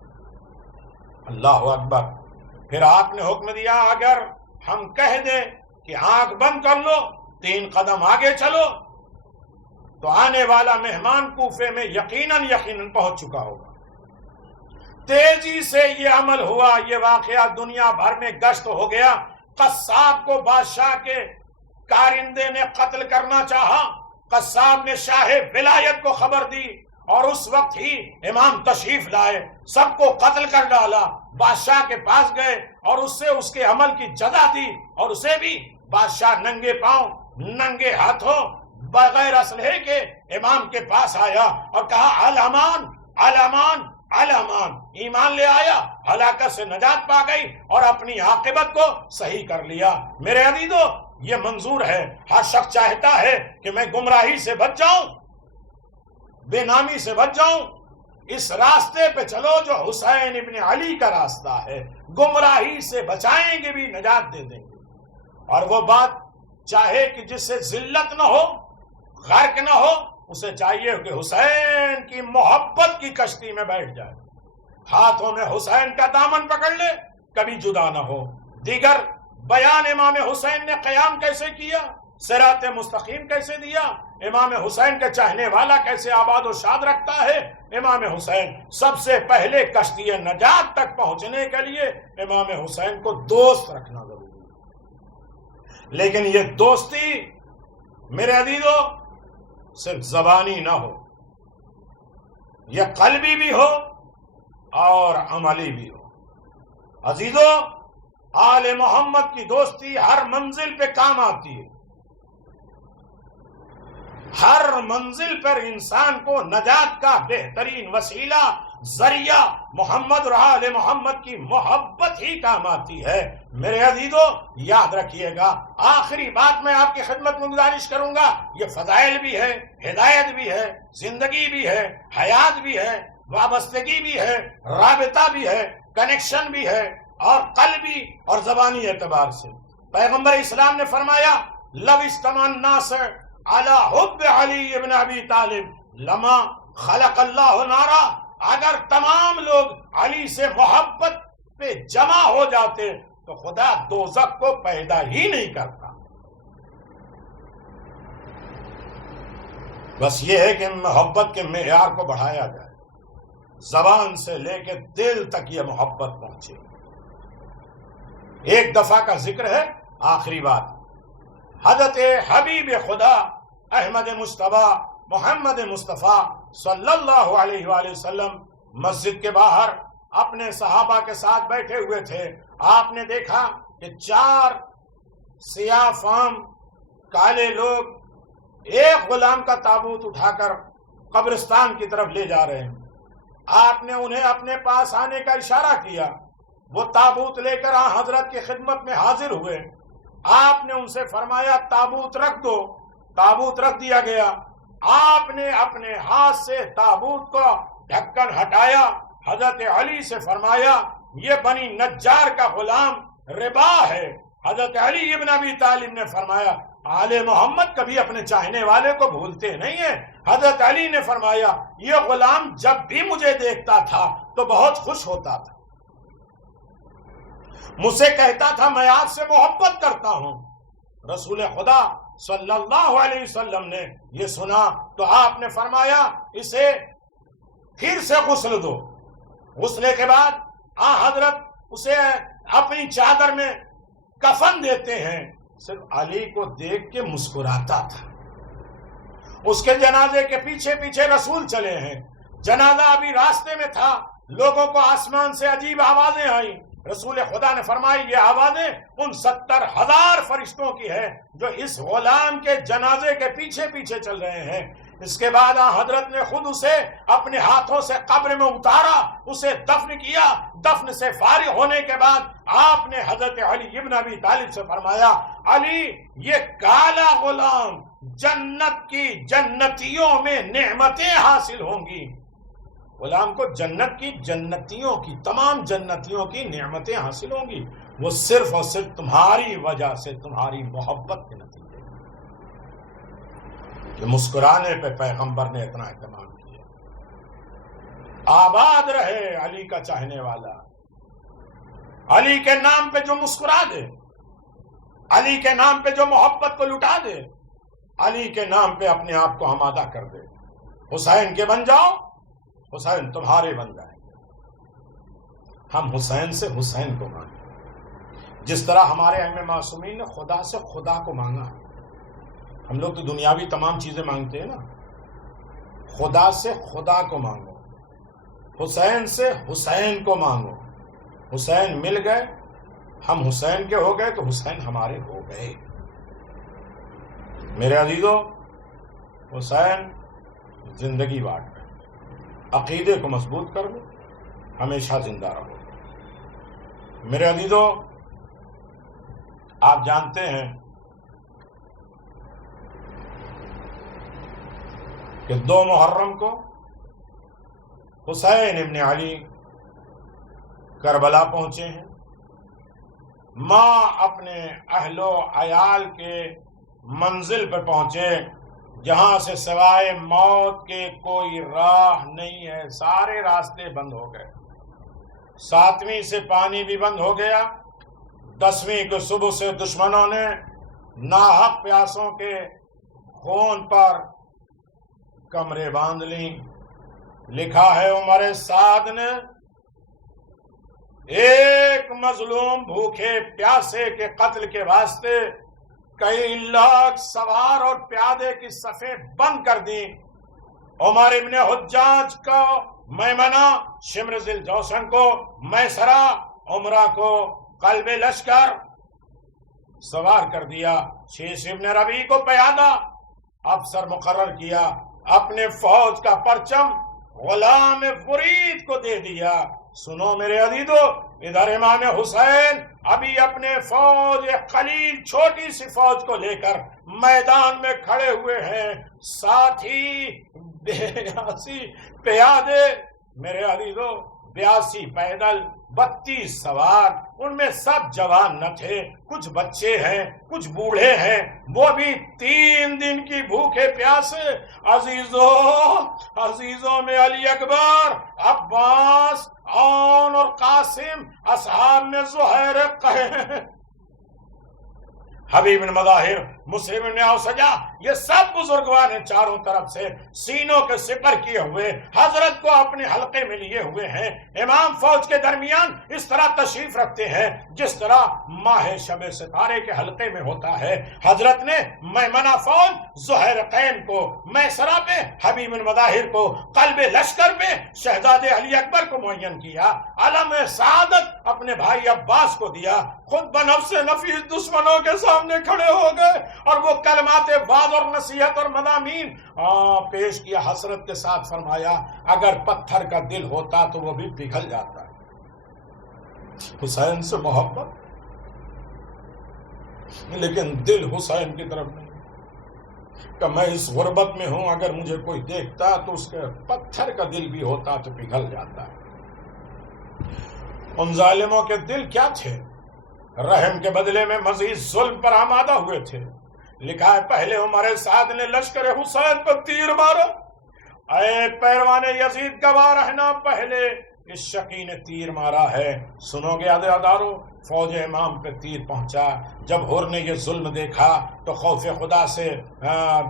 اللہ اکبر۔ پھر آپ نے حکم دیا اگر ہم کہہ دیں کہ آنکھ بند کر لو، 3 قدم آگے چلو، تو آنے والا مہمان کوفے میں یقیناً پہنچ چکا ہوگا۔ تیزی سے یہ عمل ہوا، یہ واقعہ دنیا بھر میں گشت ہو گیا۔ قصاب کو بادشاہ کے کارندے نے قتل کرنا چاہا، قصاب نے شاہ ولایت کو خبر دی اور اس وقت ہی امام تشریف لائے، سب کو قتل کر ڈالا۔ بادشاہ کے پاس گئے اور اس سے اس کے عمل کی جزا دی، اور اسے بھی بادشاہ ننگے پاؤں ننگے ہاتھوں بغیر اسلحے کے امام کے پاس آیا اور کہا الامان الامان الامان، ایمان لے آیا، ہلاکت سے نجات پا گئی اور اپنی عاقبت کو صحیح کر لیا۔ میرے عزیزو، یہ منظور ہے، ہر شخص چاہتا ہے کہ میں گمراہی سے بچ جاؤں، بے نامی سے بچ جاؤں۔ اس راستے پہ چلو جو حسین ابن علی کا راستہ ہے، گمراہی سے بچائیں گے بھی، نجات دے دیں گے۔ اور وہ بات چاہے کہ جس سے ذلت نہ ہو، غرق نہ ہو، اسے چاہیے کہ حسین کی محبت کی کشتی میں بیٹھ جائے، ہاتھوں میں حسین کا دامن پکڑ لے، کبھی جدا نہ ہو۔ دیگر بیان امام حسین نے قیام کیسے کیا، صراط مستقیم کیسے دیا، امام حسین کے چاہنے والا کیسے آباد و شاد رکھتا ہے۔ امام حسین سب سے پہلے کشتی نجات تک پہنچنے کے لیے امام حسین کو دوست رکھنا ضروری ہے، لیکن یہ دوستی میرے عزیزو صرف زبانی نہ ہو، یہ قلبی بھی ہو اور عملی بھی ہو۔ عزیزو، آل محمد کی دوستی ہر منزل پہ کام آتی ہے، ہر منزل پر انسان کو نجات کا بہترین وسیلہ، ذریعہ محمد اور آل محمد کی محبت ہی کام آتی ہے۔ میرے عزیزو، یاد رکھیے گا، آخری بات میں آپ کی خدمت میں گزارش کروں گا، یہ فضائل بھی ہے، ہدایت بھی ہے، زندگی بھی ہے، حیات بھی ہے، وابستگی بھی ہے، رابطہ بھی ہے، کنیکشن بھی ہے، اور قلبی اور زبانی اعتبار سے پیغمبر اسلام نے فرمایا لو اجتمع الناس علی حب علی ابن ابی طالب لما خلق اللہ نارا، اگر تمام لوگ علی سے محبت پہ جمع ہو جاتے تو خدا دوزخ کو پیدا ہی نہیں کرتا۔ بس یہ ہے کہ محبت کے معیار کو بڑھایا جائے، زبان سے لے کے دل تک یہ محبت پہنچے۔ ایک دفعہ کا ذکر ہے، آخری بات، حضرت حبیب خدا احمد مصطفیٰ محمد مصطفیٰ صلی اللہ علیہ وآلہ وسلم مسجد کے باہر اپنے صحابہ کے ساتھ بیٹھے ہوئے تھے۔ آپ نے دیکھا کہ 4 سیاہ فام کالے لوگ ایک غلام کا تابوت اٹھا کر قبرستان کی طرف لے جا رہے ہیں۔ آپ نے انہیں اپنے پاس آنے کا اشارہ کیا، وہ تابوت لے کر حضرت کی خدمت میں حاضر ہوئے۔ آپ نے ان سے فرمایا تابوت رکھ دو، تابوت رکھ دیا گیا۔ آپ نے اپنے ہاتھ سے تابوت کو ڈھکن ہٹایا، حضرت علی سے فرمایا یہ بنی نجار کا غلام ربا ہے۔ حضرت علی ابن ابی طالب نے فرمایا آل محمد کبھی اپنے چاہنے والے کو بھولتے نہیں ہیں. حضرت علی نے فرمایا یہ غلام جب بھی مجھے دیکھتا تھا تو بہت خوش ہوتا تھا, مجھ سے کہتا تھا میں آپ سے محبت کرتا ہوں. رسول خدا صلی اللہ علیہ وسلم نے یہ سنا تو آپ نے فرمایا اسے پھر سے غسل دو. غسلے کے بعد حضرت اسے اپنی چادر میں کفن دیتے ہیں. صرف علی کو دیکھ کے مسکراتا تھا. اس کے جنازے کے پیچھے پیچھے رسول چلے ہیں. جنازہ ابھی راستے میں تھا, لوگوں کو آسمان سے عجیب آوازیں آئیں. رسول خدا نے فرمائی یہ آوازیں ان 70,000 فرشتوں کی ہے جو اس غلام کے جنازے کے پیچھے پیچھے چل رہے ہیں. اس کے بعد حضرت نے خود اسے اپنے ہاتھوں سے قبر میں اتارا, اسے دفن کیا. دفن سے فارغ ہونے کے بعد آپ نے حضرت علی ابن ابی طالب سے فرمایا علی یہ کالا غلام جنت کی جنتیوں میں نعمتیں حاصل ہوں گی. غلام کو جنت کی جنتیوں کی تمام جنتیوں کی نعمتیں حاصل ہوں گی. وہ صرف اور صرف تمہاری وجہ سے, تمہاری محبت کے نتیجے کہ مسکرانے پہ پیغمبر نے اتنا اہتمام کیا. آباد رہے علی کا چاہنے والا, علی کے نام پہ جو مسکرا دے, علی کے نام پہ جو محبت کو لٹا دے, علی کے نام پہ اپنے آپ کو آمادہ کر دے. حسین کے بن جاؤ, حسین تمہارے بن جائیں گے. ہم حسین سے حسین کو مانگیں جس طرح ہمارے ائمہ معصومین نے خدا سے خدا کو مانگا. ہم لوگ تو دنیاوی تمام چیزیں مانگتے ہیں نا, خدا سے خدا کو مانگو, حسین سے حسین کو مانگو. حسین مل گئے, ہم حسین کے ہو گئے تو حسین ہمارے ہو گئے. میرے عزیزو, حسین زندگی بانٹ گئے. عقیدے کو مضبوط کر لو, ہمیشہ زندہ رہو. میرے عزیزو, آپ جانتے ہیں کہ 2 محرم کو حسین ابن علی کربلا پہنچے ہیں. ماں اپنے اہل و عیال کے منزل پر پہنچے جہاں سے سوائے موت کے کوئی راہ نہیں ہے. سارے راستے بند ہو گئے. 7ویں سے پانی بھی بند ہو گیا. 10ویں کو صبح سے دشمنوں نے ناحق پیاسوں کے خون پر کمرے باندھ لی. لکھا ہے عمر سعد نے, ایک مظلوم بھوکے پیاسے کے قتل کے واسطے کئی لاکھ سوار اور پیادے کی صفیں بند کر دی. عمر ابن حجاج کو میمنہ, شمر ذی الجوشن کو میسرہ, عمرہ کو قلب لشکر سوار کر دیا. شیش ابن ربیع کو پیادہ افسر مقرر کیا. اپنے فوج کا پرچم غلام فرید کو دے دیا. سنو میرے عزیزو, ادھر امام حسین ابھی اپنے فوج قلیل چھوٹی سی فوج کو لے کر میدان میں کھڑے ہوئے ہیں. ساتھی 82 پیادے, میرے عزیزو 82 پیدل, 32 سوار. ان میں سب جوان نہ تھے, کچھ بچے ہیں, کچھ بوڑھے ہیں, وہ بھی 3 دن کی بھوکے پیاسے. عزیزوں میں علی اکبر, عباس, عون اور قاسم, اصحاب میں زہیر حبیب بن مظاہر, مسلم بن اوسجہ, یہ سب بزرگوان ہیں چاروں طرف سے سینوں کے سپر کیے ہوئے, حضرت کو اپنے حلقے میں لیے ہوئے ہیں. امام فوج کے درمیان اس طرح تشریف رکھتے ہیں جس طرح ماہ شب ستارے کے حلقے میں ہوتا ہے. حضرت نے میمنہ فوج زہیر قین کو, میسرہ پہ حبیب بن مظاہر کو, قلب لشکر میں شہزادے علی اکبر کو معین کیا. علم سعادت اپنے بھائی عباس کو دیا. خود بنفس نفیس دشمنوں کے سامنے کھڑے ہو گئے اور وہ کلمات وعظ اور نصیحت اور مضامین پیش کیا. حسرت کے ساتھ فرمایا اگر پتھر کا دل ہوتا تو وہ بھی پگھل جاتا. حسین سے محبت, لیکن دل حسین کی طرف نہیں کہ میں اس غربت میں ہوں, اگر مجھے کوئی دیکھتا تو اس کے پتھر کا دل بھی ہوتا تو پگھل جاتا. ان ظالموں کے دل کیا تھے؟ رحم کے بدلے میں مزید ظلم پر آمادہ ہوئے تھے. لکھا ہے پہلے عمر سعد نے لشکر حسین پر تیر مارا، اے پیروان یزید گواہ رہنا، پہلے اس شقی نے تیر مارا ہے۔ سنو گے عزیزارو، فوج امام پہ تیر پہنچا۔ جب حر نے یہ ظلم دیکھا تو خوف خدا سے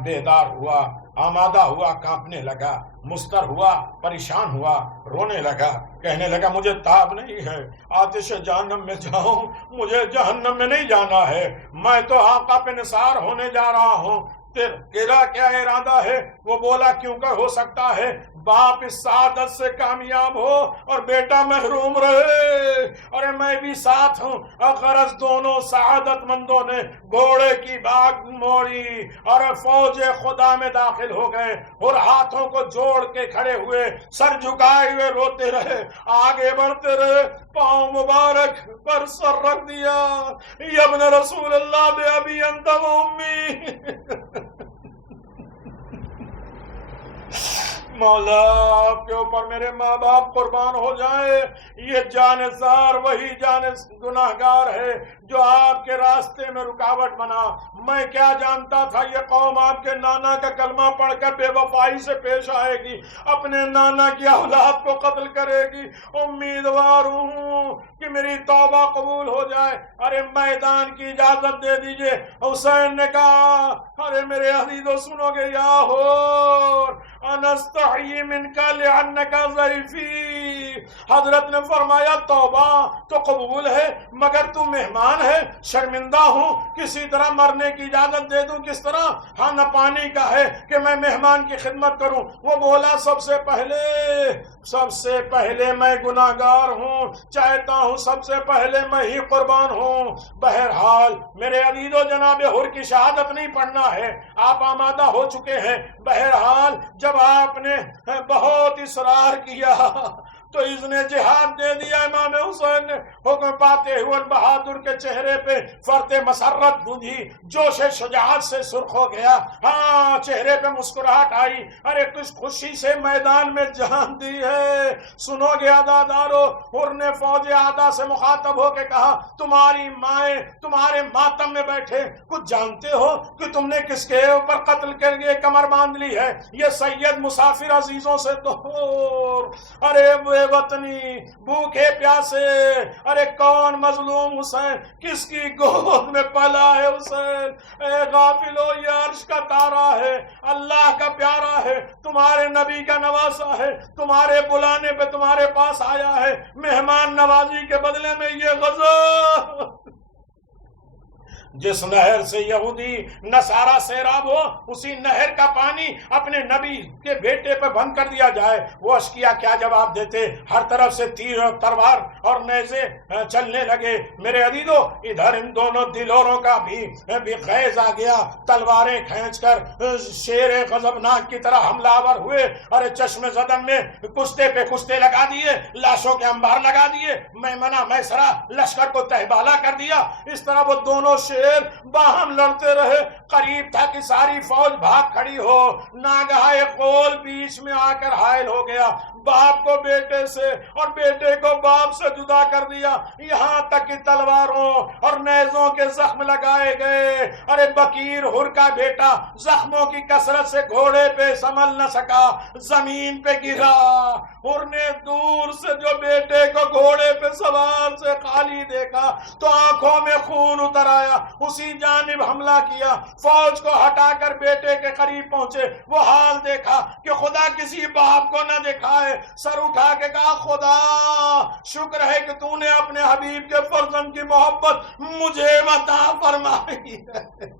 بیدار ہوا، آمادہ ہوا، کانپنے لگا، مستر ہوا، پریشان ہوا، رونے لگا، کہنے لگا مجھے تاب نہیں ہے، آتش جہنم میں جاؤں، مجھے جہنم میں نہیں جانا ہے، میں تو آقا پہ نثار ہونے جا رہا ہوں، تیرا کیا ارادہ ہے؟ وہ بولا کیوں کہ ہو سکتا ہے باپ اس سعادت سے کامیاب ہو اور بیٹا محروم رہے، اور میں بھی ساتھ ہوں۔ غرض دونوں سعادت مندوں نے گھوڑے کی باگ موڑی اور فوج خدا میں داخل ہو گئے، اور ہاتھوں کو جوڑ کے کھڑے ہوئے، سر جھکائے ہوئے روتے رہے، آگے بڑھتے رہے، پاؤں مبارک پر سر رکھ دیا، یا ابن رسول اللہ بے ابی انت و امی، مولا آپ کے اوپر میرے ماں باپ قربان ہو جائیں، یہ جانثار وہی گناہگار ہے جو آپ کے راستے میں رکاوٹ بنا۔ میں کیا جانتا تھا یہ قوم آپ کے نانا کا کلمہ پڑھ کر بے وفائی سے پیش آئے گی، اپنے نانا کی اولاد کو قتل کرے گی۔ امیدوار ہوں کہ میری توبہ قبول ہو جائے۔ ارے میدان کی اجازت دے دیجئے۔ حسین نے کہا ارے میرے عزیزو سنو گے، یا ہور انستحی منکا لعنکا ضیفی، حضرت نے فرمایا توبہ تو قبول ہے مگر تو مہمان ہے، شرمندہ ہوں، کسی طرح مرنے کی اجازت دے دوں، کس طرح؟ ہاں نہ پانی کا ہے کہ میں مہمان کی خدمت کروں۔ وہ بولا سب سے پہلے میں گناہگار ہوں، چاہتا ہوں سب سے پہلے میں ہی قربان ہوں۔ بہرحال میرے عزیزو جناب حر کی شہادت نہیں پڑھنا ہے، آپ آمادہ ہو چکے ہیں۔ بہرحال جب آپ نے بہت اصرار کیا تو اذن جہاد دے دیا۔ امام حسین نے حکم پاتے ہوئے بہادر کے چہرے پہ فرط مسرت گونجی، جوش شجاعت سے سرخ ہو گیا، ہاں چہرے پہ مسکراہٹ آئی، ارے کچھ خوشی سے میدان میں جان دی ہے۔ سنو گے عزادارو، حر نے فوج آدھا سے مخاطب ہو کے کہا تمہاری مائیں تمہارے ماتم میں بیٹھے کچھ جانتے ہو کہ تم نے کس کے اوپر قتل کر کے کمر باندھ لی ہے؟ یہ سید مسافر عزیزوں سے دور، ارے وطنی بھوکے پیاسے، ارے کون مظلوم حسین، کس کی گود میں پلا ہے حسین؟ اے غافلو، یہ عرش کا تارا ہے، اللہ کا پیارا ہے، تمہارے نبی کا نواسا ہے، تمہارے بلانے پہ تمہارے پاس آیا ہے، مہمان نوازی کے بدلے میں یہ غزہ۔ جس نہر سے یہودی نصارہ سیراب ہو، اسی نہر کا پانی اپنے نبی کے بیٹے پہ بند کر دیا جائے، وہ اشقیا کیا جواب دیتے؟ ہر طرف سے تیر اور تلوار اور نیزے چلنے لگے۔ میرے عزیزو ادھر ان دونوں دلوروں کا بھی غیظ آ گیا، تلواریں کھینچ کر شیر غضبناک کی طرح حملہ آور ہوئے، ارے چشم زدن میں کشتے پہ کشتے لگا دیے، لاشوں کے انبار لگا دیے، میمنہ میسرہ لشکر کو تہبالہ کر دیا۔ اس طرح وہ دونوں شیر باہم لڑتے رہے، قریب تھا کہ ساری فوج بھاگ کھڑی ہو، ناگہاں ایک غول بیچ میں آ کر حائل ہو گیا، باپ کو بیٹے سے اور بیٹے کو باپ سے جدا کر دیا، یہاں تک کہ تلواروں اور نیزوں کے زخم لگائے گئے۔ ارے بکیر حر کا بیٹا زخموں کی کثرت سے گھوڑے پہ سنبھل نہ سکا، زمین پہ گرا۔ حر نے دور سے جو بیٹے کو گھوڑے پہ سوار سے خالی دیکھا تو آنکھوں میں خون اتر آیا، اسی جانب حملہ کیا، فوج کو ہٹا کر بیٹے کے قریب پہنچے، وہ حال دیکھا کہ خدا کسی باپ کو نہ دکھائے، سر اٹھا کے کہا خدا شکر ہے کہ تو نے اپنے حبیب کے فرزند کی محبت مجھے عطا فرمائی ہے۔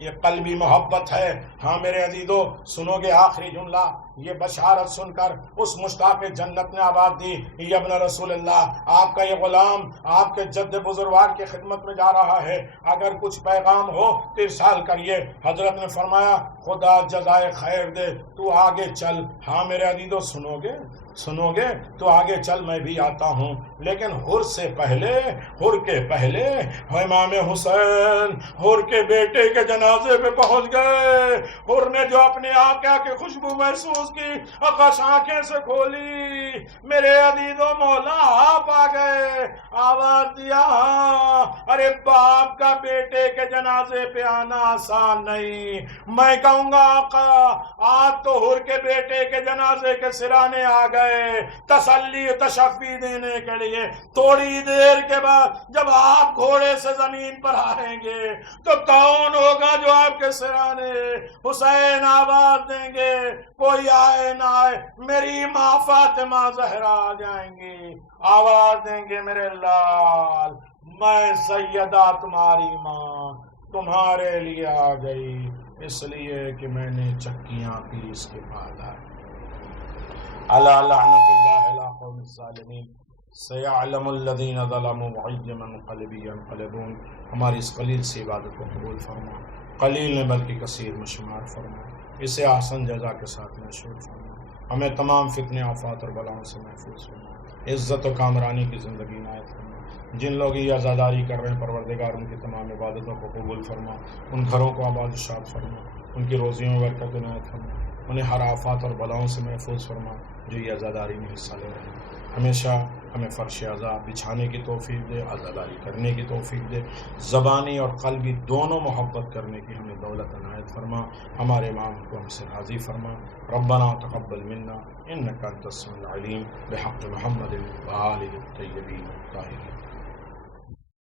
یہ قلبی محبت ہے۔ ہاں میرے عزیزو سنو گے آخری جملہ، یہ بشارت سن کر اس مشتاق جنت نے آواز دی، یا ابن رسول اللہ، آپ کا یہ غلام آپ کے جد بزرگوار کی خدمت میں جا رہا ہے، اگر کچھ پیغام ہو تو ارسال کریے۔ حضرت نے فرمایا خدا جزائے خیر دے، تو آگے چل۔ ہاں میرے عزیزو سنو گے تو آگے چل، میں بھی آتا ہوں، لیکن حر کے پہلے امام حسین حر کے بیٹے کے جنازے پہ پہنچ گئے۔ حر نے جو اپنے آقا کی خوشبو محسوس اس کی آکاش آنکھیں سے کھولی، میرے عزیز و مولا آپ آ گئے، آواز دیا ارے باپ کا بیٹے کے جنازے پہ آنا آسان نہیں، میں کہوں گا آقا آج تو حر کے بیٹے کے جنازے کے سرانے آ گئے تسلی تشفی دینے کے لیے، تھوڑی دیر کے بعد جب آپ گھوڑے سے زمین پر آئیں گے تو کون ہوگا جو آپ کے سرانے حسین آواز دیں گے، کوئی آئے نہ آئے میری ماں فاطمہ زہرا آ جائیں گی، آواز دیں گے میرے لال میں سیدہ تمہاری ماں تمہارے لیے آ گئی، اس لیے کہ میں نے چکیاں پیس کے پالا۔ الا لعنت اللہ علی قوم الظالمین سیعلم الذین ظلموا أی منقلب ینقلبون۔ ہماری اس قلیل سی عبادت کو قبول فرما، قلیل نے بلکہ کثیر میں شمار فرما، اسے احسن جزا کے ساتھ مشہور فرما، ہمیں تمام فتنے آفات اور بلاؤں سے محفوظ فرما، عزت و کامرانی کی زندگی عنایت فرما، جن لوگ یہ عزاداری کر رہے ہیں پروردگار ان کی تمام عبادتوں کو قبول فرما، ان گھروں کو آباد و شاد فرما، ان کی روزیوں میں برکت عنایت فرما، انہیں ہر آفات اور بلاؤں سے محفوظ فرما جو یہ عزاداری میں حصہ لے رہے ہیں، ہمیشہ ہمیں فرش عزا بچھانے کی توفیق دے، عزاداری کرنے کی توفیق دے، زبانی اور قلبی دونوں محبت کرنے کی ہمیں دولت عنایت فرما، ہمارے امام کو ہم سے راضی فرما، ربنا تقبل منا انک انت السمیع العلیم بحق محمد و آلہ الطیبین الطاہرین۔